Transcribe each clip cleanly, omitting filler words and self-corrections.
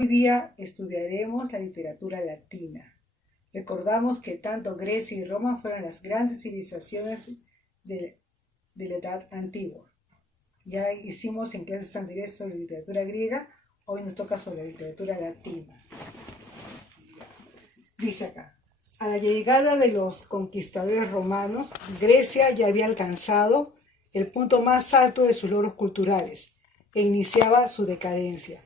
Hoy día estudiaremos la literatura latina. Recordamos que tanto Grecia y Roma fueron las grandes civilizaciones de la Edad Antigua. Ya hicimos en clases anteriores sobre literatura griega, hoy nos toca sobre la literatura latina. Dice acá, a la llegada de los conquistadores romanos, Grecia ya había alcanzado el punto más alto de sus logros culturales e iniciaba su decadencia.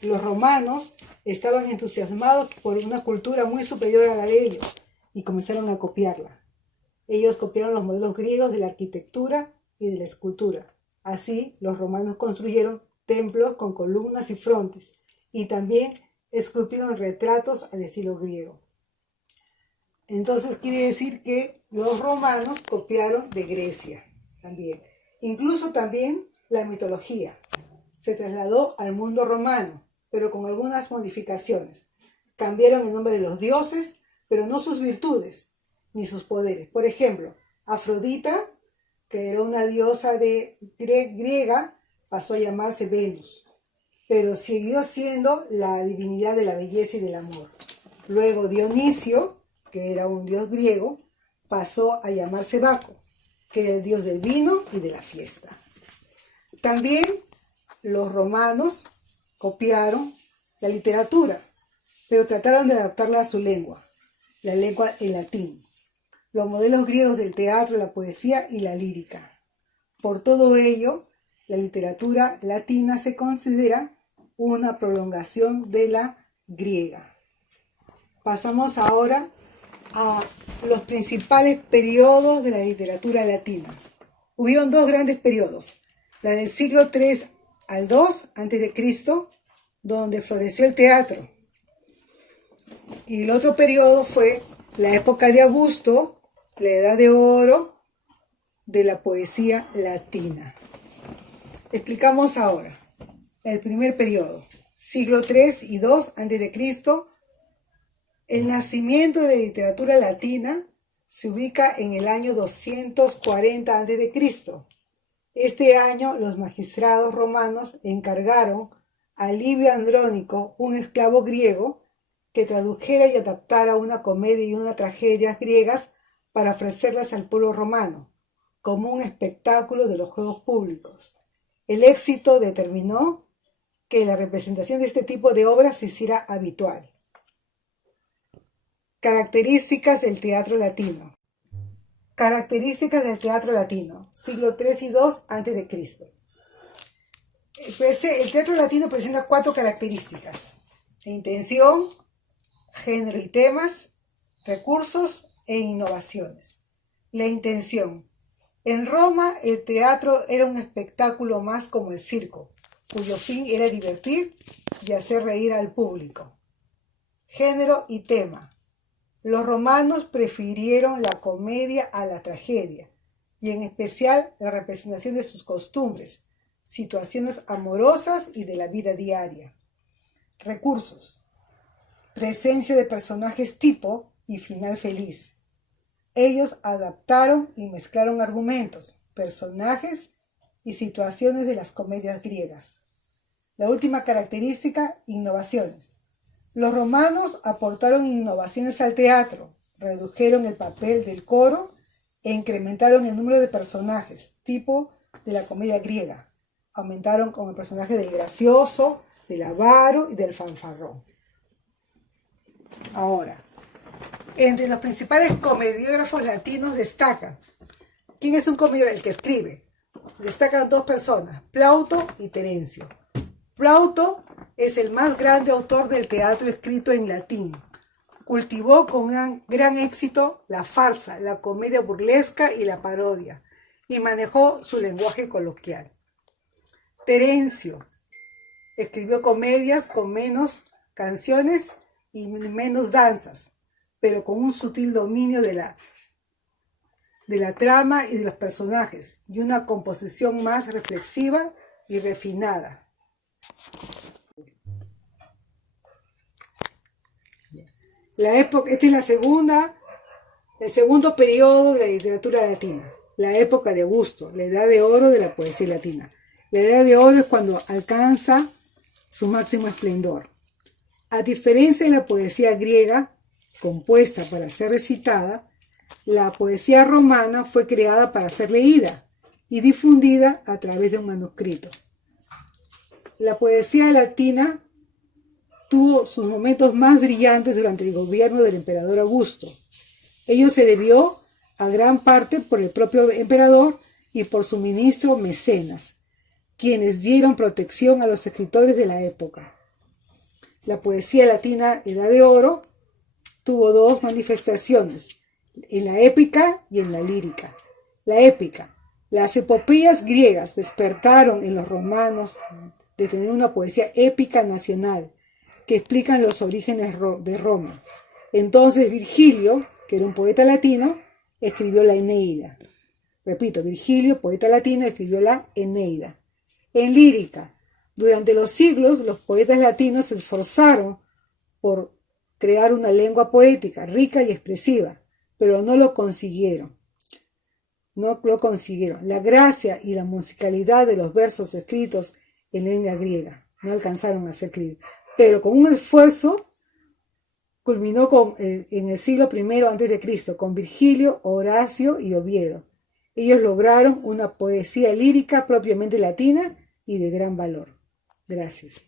Los romanos estaban entusiasmados por una cultura muy superior a la de ellos y comenzaron a copiarla. Ellos copiaron los modelos griegos de la arquitectura y de la escultura. Así, los romanos construyeron templos con columnas y frontis y también esculpieron retratos al estilo griego. Entonces quiere decir que los romanos copiaron de Grecia también. Incluso también la mitología se trasladó al mundo romano, pero con algunas modificaciones. Cambiaron el nombre de los dioses, pero no sus virtudes ni sus poderes. Por ejemplo, Afrodita, que era una diosa griega, pasó a llamarse Venus, pero siguió siendo la divinidad de la belleza y del amor. Luego Dionisio, que era un dios griego, pasó a llamarse Baco, que era el dios del vino y de la fiesta. También los romanos copiaron la literatura, pero trataron de adaptarla a su lengua, la lengua en latín. Los modelos griegos del teatro, la poesía y la lírica. Por todo ello, la literatura latina se considera una prolongación de la griega. Pasamos ahora a los principales periodos de la literatura latina. Hubieron dos grandes periodos, la del siglo III al II a.C., donde floreció el teatro. Y el otro periodo fue la época de Augusto, la edad de oro de la poesía latina. Explicamos ahora el primer periodo, siglo III y II a.C. El nacimiento de la literatura latina se ubica en el año 240 a.C. Este año los magistrados romanos encargaron a Livio Andrónico, un esclavo griego, que tradujera y adaptara una comedia y una tragedia griegas para ofrecerlas al pueblo romano, como un espectáculo de los juegos públicos. El éxito determinó que la representación de este tipo de obras se hiciera habitual. Características del teatro latino. Características del teatro latino, siglo III y II a.C. El teatro latino presenta 4 características: intención, género y temas, recursos e innovaciones. La intención. En Roma, el teatro era un espectáculo más como el circo, cuyo fin era divertir y hacer reír al público. Género y tema. Los romanos prefirieron la comedia a la tragedia, y en especial la representación de sus costumbres, situaciones amorosas y de la vida diaria. Recursos. Presencia de personajes tipo y final feliz. Ellos adaptaron y mezclaron argumentos, personajes y situaciones de las comedias griegas. La última característica, innovaciones. Los romanos aportaron innovaciones al teatro, redujeron el papel del coro e incrementaron el número de personajes, tipo de la comedia griega. Aumentaron con el personaje del gracioso, del avaro y del fanfarrón. Ahora, entre los principales comediógrafos latinos destacan. ¿Quién es un comediógrafo? El que escribe. Destacan 2 personas, Plauto y Terencio. Plauto es el más grande autor del teatro escrito en latín. Cultivó con gran éxito la farsa, la comedia burlesca y la parodia, y manejó su lenguaje coloquial. Terencio escribió comedias con menos canciones y menos danzas, pero con un sutil dominio de la trama y de los personajes, y una composición más reflexiva y refinada. Esta es el segundo periodo de la literatura latina, la época de Augusto, la edad de oro de la poesía latina. La edad de oro es cuando alcanza su máximo esplendor. A diferencia de la poesía griega, compuesta para ser recitada, la poesía romana fue creada para ser leída y difundida a través de un manuscrito. La poesía latina tuvo sus momentos más brillantes durante el gobierno del emperador Augusto. Ello se debió a gran parte por el propio emperador y por su ministro Mecenas, quienes dieron protección a los escritores de la época. La poesía latina Edad de Oro tuvo dos manifestaciones, en la épica y en la lírica. La épica. Las epopeyas griegas despertaron en los romanos de tener una poesía épica nacional que explican los orígenes de Roma. Entonces Virgilio, que era un poeta latino, escribió la Eneida. Repito, Virgilio, poeta latino, escribió la Eneida. En lírica, durante los siglos los poetas latinos se esforzaron por crear una lengua poética rica y expresiva, pero no lo consiguieron. La gracia y la musicalidad de los versos escritos en lengua griega no alcanzaron a ser escritos, pero con un esfuerzo culminó en el siglo I a.C. con Virgilio, Horacio y Oviedo. Ellos lograron una poesía lírica propiamente latina y de gran valor. Gracias.